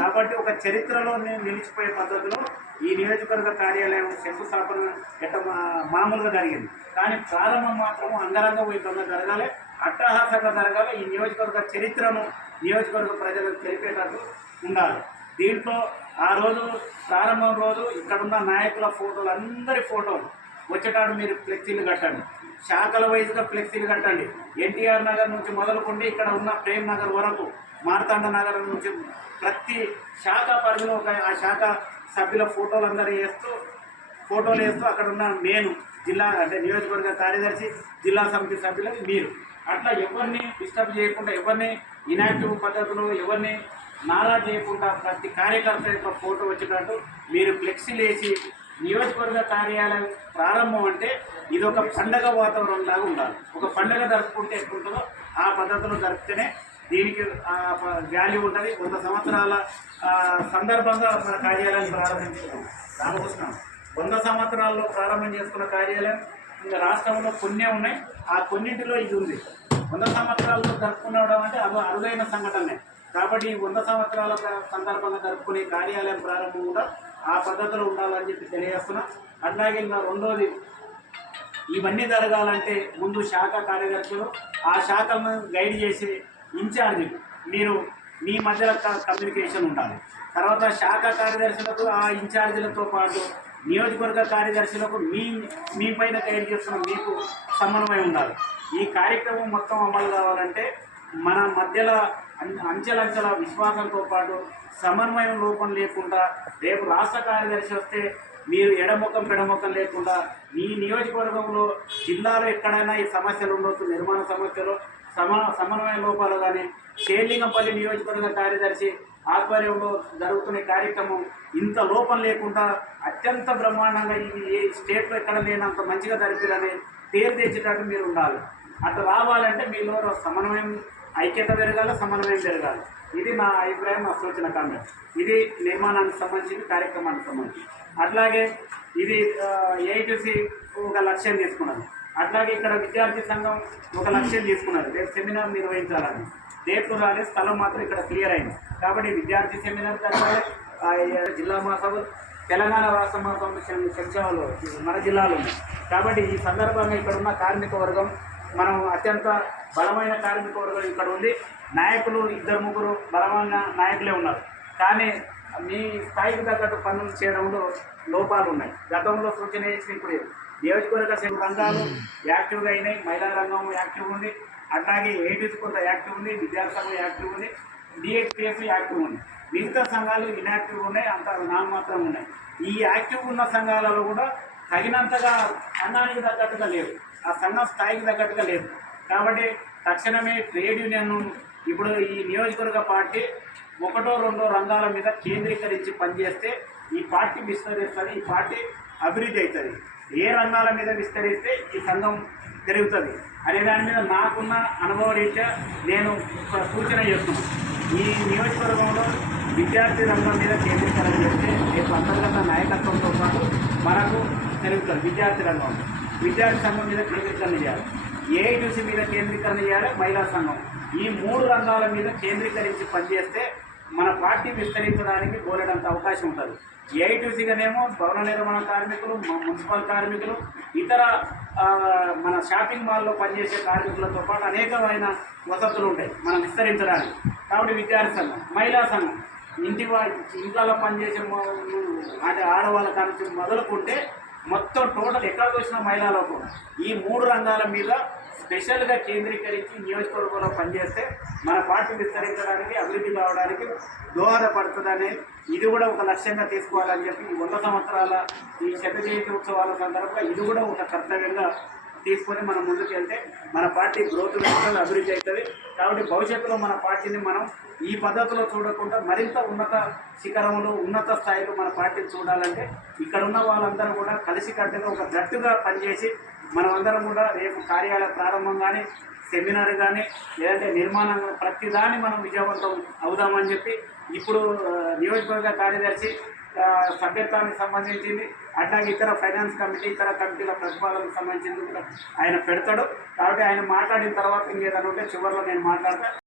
కాబట్టి ఒక చరిత్రలో నిలిచిపోయే పద్ధతిలో ఈ నియోజకవర్గ కార్యాలయం శంకుస్థాపన మామూలుగా జరిగింది. కానీ ప్రారంభం మాత్రం అంగరంగ వైభవంగా జరగాలి, అట్టహాసంగా జరగాలి. ఈ నియోజకవర్గ చరిత్రను నియోజకవర్గ ప్రజలకు తెలిపేటట్టు ఉండాలి. దీంట్లో ఆ రోజు ప్రారంభం రోజు ఇక్కడున్న నాయకుల ఫోటోలు, అందరి ఫోటోలు వచ్చేటాడు మీరు ఫ్లెక్సీలు కట్టండి, శాఖల వైజ్గా ఫ్లెక్సీలు కట్టండి. ఎన్టీఆర్ నగర్ నుంచి మొదలుకుండి ఇక్కడ ఉన్న ప్రేమ్ నగర్ వరకు, మార్తాండ నగర్ నుంచి ప్రతి శాఖ పరిధిలో ఆ శాఖ సభ్యుల ఫోటోలు వేస్తూ అక్కడ ఉన్న నేను జిల్లా అంటే నియోజకవర్గ కార్యదర్శి, జిల్లా సమితి సభ్యులకి మీరు అట్లా ఎవరిని డిస్టర్బ్ చేయకుండా, ఎవరిని ఇనాక్టివ్ పద్ధతిలో ఎవరిని నారా చేయకుండా ప్రతి కార్యకర్త యొక్క ఫోటో వచ్చేటట్టు మీరు ఫ్లెక్సీలు వేసి నియోజకవర్గ కార్యాలయం ప్రారంభం అంటే ఇది ఒక పండగ వాతావరణం లాగా ఉండాలి. ఒక పండగ జరుపుకుంటే ఎట్లుంటుందో ఆ పద్ధతిలో జరిపితేనే దీనికి వాల్యూ ఉంటుంది. 100 సంవత్సరాల సందర్భంగా మన కార్యాలయాన్ని ప్రారంభించుకున్నాం. రామకృష్ణ 100 సంవత్సరాల్లో ప్రారంభం చేసుకున్న కార్యాలయం ఇంకా రాష్ట్రంలో కొన్నే ఉన్నాయి. ఆ కొన్నింటిలో ఇది ఉంది. 100 సంవత్సరాల్లో జరుపుకునడం అంటే అది అరుదైన సంఘటనే. కాబట్టి 100 సంవత్సరాల సందర్భంగా జరుపుకునే కార్యాలయం ప్రారంభం కూడా ఆ పద్ధతిలో ఉండాలని చెప్పి తెలియజేస్తున్నాం. అట్లాగే ఇంకా రెండోది, ఇవన్నీ జరగాలంటే ముందు శాఖ కార్యదర్శులు, ఆ శాఖలను గైడ్ చేసి ఇన్ఛార్జీలు, మీరు మీ మధ్యలో కమ్యూనికేషన్ ఉండాలి. తర్వాత శాఖ కార్యదర్శులకు ఆ ఇన్ఛార్జీలతో పాటు నియోజకవర్గ కార్యదర్శులకు మీ పైన గైడ్ చేస్తున్న మీకు సమన్వయం ఉండాలి. ఈ కార్యక్రమం మొత్తం అమలు కావాలంటే మన మధ్యలో అంచెలంచెల విశ్వాసంతో పాటు సమన్వయం లోపం లేకుండా, రేపు రాష్ట్ర కార్యదర్శి వస్తే మీరు ఎడముఖం పెడముఖం లేకుండా ఈ నియోజకవర్గంలో జిల్లాలో ఎక్కడైనా ఈ సమస్యలు ఉండొచ్చు, నిర్మాణ సమస్యలు, సమన్వయ లోపాలు కానీ షేర్లింగంపల్లి నియోజకవర్గ కార్యదర్శి ఆధ్వర్యంలో జరుగుతున్న కార్యక్రమం ఇంత లోపం లేకుండా అత్యంత బ్రహ్మాండంగా ఇది ఏ స్టేట్లో ఎక్కడ లేనంత మంచిగా జరిపిరని పేరు తెచ్చేటట్టు మీరు ఉండాలి. అట్లా రావాలంటే మీలో సమన్వయం, ఐక్యత పెరగాలి, సమన్వయం పెరగాలి. ఇది నా అభిప్రాయం, నా సూచన కామెంట్. ఇది నిర్మాణానికి సంబంధించి, కార్యక్రమానికి సంబంధించి. అట్లాగే ఇది ఏఐటీసీ ఒక లక్ష్యం తీసుకున్నది. అట్లాగే ఇక్కడ విద్యార్థి సంఘం ఒక లక్ష్యం తీసుకున్నది, రేపు సెమినార్ నిర్వహించాలని. డేట్లు రాలేదు, స్థలం మాత్రం ఇక్కడ క్లియర్ అయింది. కాబట్టి విద్యార్థి సెమినార్ జరగాలి. జిల్లా మహాసభలు, తెలంగాణ రాష్ట్ర మహాసభలు చర్చలు మన జిల్లాలో ఉన్నాయి. కాబట్టి ఈ సందర్భంగా ఇక్కడ ఉన్న కార్మిక వర్గం, మనం అత్యంత బలమైన కార్మిక వర్గం ఇక్కడ ఉంది. నాయకులు 2-3 బలమైన నాయకులే ఉన్నారు. కానీ మీ స్థాయికి తగ్గట్టు పనులు చేయడంలో లోపాలు ఉన్నాయి. గతంలో సూచన చేసి ఇప్పుడు నియోజకవర్గ రంగాలు యాక్టివ్గా అయినాయి. మహిళా రంగం యాక్టివ్ ఉంది. అట్లాగే ఏటీసీ కొంత యాక్టివ్ ఉంది, విద్యార్థి సంఘం యాక్టివ్ ఉంది, డిఎక్పిఎస్ యాక్టివ్ ఉంది. మిగతా సంఘాలు ఇన్యాక్టివ్ ఉన్నాయి, అంత నామమాత్రం ఉన్నాయి. ఈ యాక్టివ్ ఉన్న సంఘాలలో కూడా తగినంతగా సంఘానికి తగ్గట్టుగా లేదు, ఆ సంఘం స్థాయికి తగ్గట్టుగా లేదు. కాబట్టి తక్షణమే ట్రేడ్ యూనియన్ ఇప్పుడు ఈ నియోజకవర్గ పార్టీ 1-2 రంగాల మీద కేంద్రీకరించి పనిచేస్తే ఈ పార్టీ విస్తరిస్తుంది, ఈ పార్టీ అభివృద్ధి అవుతుంది. ఏ రంగాల మీద విస్తరిస్తే ఈ సంఘం పెరుగుతుంది అనే దాని మీద నాకున్న అనుభవ రీత్యా నేను సూచన చేస్తున్నాను. ఈ నియోజకవర్గంలో విద్యార్థి రంగం మీద కేంద్రీకరణ చేస్తే రేపు అంతర్గత నాయకత్వంతో పాటు మనకు పెరుగుతుంది. విద్యార్థి సంఘం మీద కేంద్రీకరణ చేయాలి, ఏఐటీసీ మీద కేంద్రీకరణ చేయాలి, మహిళా సంఘం. ఈ 3 రంగాల మీద కేంద్రీకరించి పనిచేస్తే మన పార్టీ విస్తరించడానికి బోలెడంత అవకాశం ఉంటుంది. ఏఐటీసీగానేమో భవన నిర్మాణ కార్మికులు, మున్సిపల్ కార్మికులు, ఇతర మన షాపింగ్ మాల్లో పనిచేసే కార్మికులతో పాటు అనేకమైన వసతులు ఉంటాయి మనం విస్తరించడానికి. కాబట్టి విద్యార్థి సంఘం, మహిళా సంఘం, ఇంట్లో పనిచేసే అంటే ఆడవాళ్ళ కానీ మొదలుకుంటే మొత్తం టోటల్ ఎక్కడ చూసిన మహిళా లోపం ఈ 3 రంగాల మీద స్పెషల్గా కేంద్రీకరించి నియోజకవర్గంలో పనిచేస్తే మన పార్టీ విస్తరించడానికి, అభివృద్ధి కావడానికి దోహదపడుతుందని ఇది కూడా ఒక లక్ష్యంగా తీసుకోవాలని చెప్పి 100 సంవత్సరాల ఈ శత జయంతి ఉత్సవాల సందర్భంగా ఇది కూడా ఒక కర్తవ్యంగా తీసుకొని మనం ముందుకు వెళ్తే మన పార్టీ గ్రోత్ అవుతుంది, అభివృద్ధి అవుతుంది. కాబట్టి భవిష్యత్తులో మన పార్టీని మనం ఈ పద్ధతిలో చూడకుండా మరింత ఉన్నత శిఖరంలో, ఉన్నత స్థాయిలో మన పార్టీని చూడాలంటే ఇక్కడ ఉన్న వాళ్ళందరూ కూడా కలిసికట్టుగా ఒక జట్టుగా పనిచేసి మనమందరం కూడా రేపు కార్యాలయ ప్రారంభం కానీ, సెమినార్ కానీ, లేదంటే నిర్మాణం ప్రతిదాన్ని మనం విజయవంతం అవుదామని చెప్పి ఇప్పుడు నియోజకవర్గ కార్యదర్శి సభ్యత్వానికి సంబంధించింది, అట్లాగే ఇతర ఫైనాన్స్ కమిటీ, ఇతర కమిటీల ప్రతిపాదనకు సంబంధించింది కూడా ఆయన పెడతాడు. కాబట్టి ఆయన మాట్లాడిన తర్వాత ఇంకేదైనా ఉంటే చివరిలో నేను మాట్లాడతాను.